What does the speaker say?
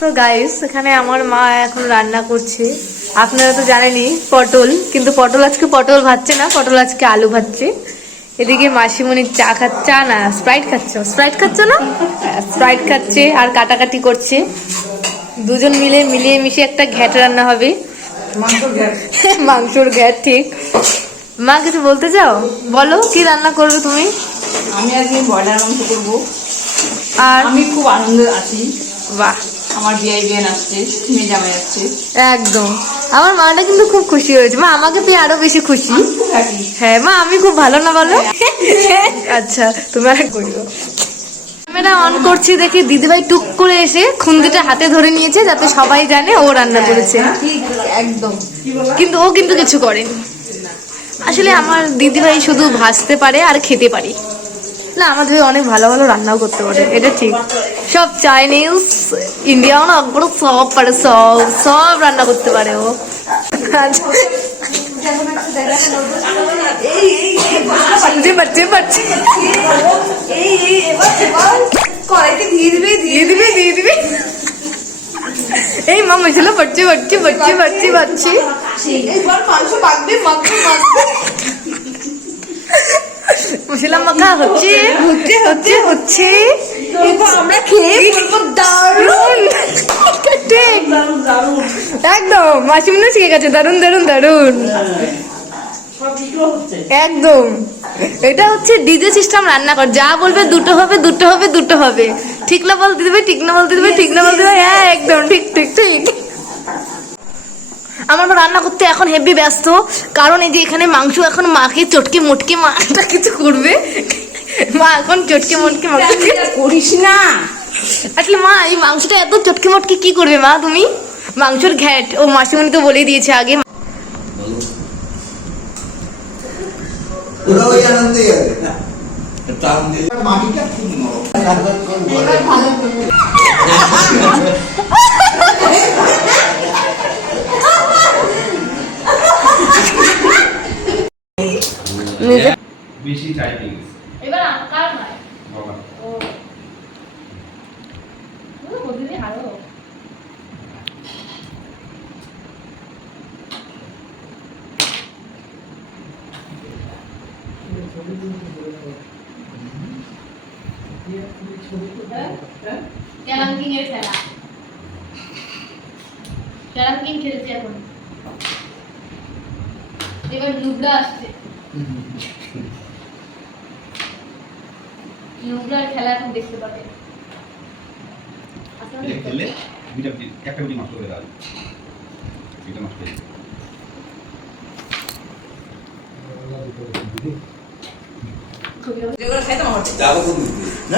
তো গাইস, এখানে আমার মা এখন রান্না করছে। আপনারা তো জানেনই পটল, কিন্তু পটল আজকে পটল ভাজছে না, পটল আজকে আলু ভাজছে। এদিকে মাসিমণি চা না স্প্রাইট খাচ্ছ না? স্প্রাইট খাচ্ছে আর কাটাকাটি করছে। দুজন মিলে মিলিয়ে মিশিয়ে একটা ঘ্যাট রান্না হবে। মাংসর ঘ্যাট, ঠিক। মা কিছু বলতে চাও? বলো, কি রান্না করবে তুমি? আমি আজকে ব্রয়লার মাংস করবো। আর আমি খুব আনন্দে আছি। বাহ, আমার বিয়ে আসছে, মেয়ে জামাই আসছে। একদম। আমার মাটা কিন্তু খুব খুশি হয়েছে, মা আমাকে পেয়ে আরো বেশি খুশি। হ্যাঁ মা, আমি খুব ভালো না বলো? আচ্ছা, তুমি আর করো। ক্যামেরা অন করছি দেখি দিদিভাই টুক করে এসে খুন্তিটা হাতে ধরে নিয়েছে, যাতে সবাই জানে ও রান্না করেছে। একদম। কিন্তু ও কিন্তু কিছু করেনি। আসলে আমার দিদিভাই শুধু ভাজতে পারে আর খেতে পারে না, আমাদের অনেক ভালো ভালো রান্নাও করতে পারে, এটা ঠিক। সব চাইনিজ, ইন্ডিয়াও না, পুরো সব পারে, সব রান্না করতে পারে ও। এই মা মশলা বাচ্চি মশলা মাখা হচ্ছে। আমরা খেয়ে দারুণ, একদম মাসিমনা শিখে গেছে, দারুন একদম। এটা হচ্ছে ডিজে সিস্টেম রান্না কর, যা বলবে দুটো হবে। ঠিক না বল দিদিভাই, ঠিক না বল দিদিভাই, হ্যাঁ একদম ঠিক। আমার মা রান্না করতে এখন হেভি ব্যস্ত, কারণ এই যে এখানে মাংস এখন মাকে চটকে মটকে মাটা কিছু করবে। মা এখন চটকে মটকে করিস না। আসলে মা, এই মাংসটা এত চটকে মটকে কি করবে মা তুমি? মাংসের ঘ্যাট ও মাসিমণি তো বলেই দিয়েছে আগে। বেশি টাইপিং এবার কার নয় বাবা ও বদিনি হারো। ক্যারাম কিং এর খেলা, ক্যারাম কিং খেলছে এখন। এবার নুবরা আসছে, নুবরার খেলা এখন দেখতে পাবে। এটা খেললে একটা গুটি নষ্ট করে দাও, এটা নষ্ট হয়ে যেগুলো খাইতাম আমার না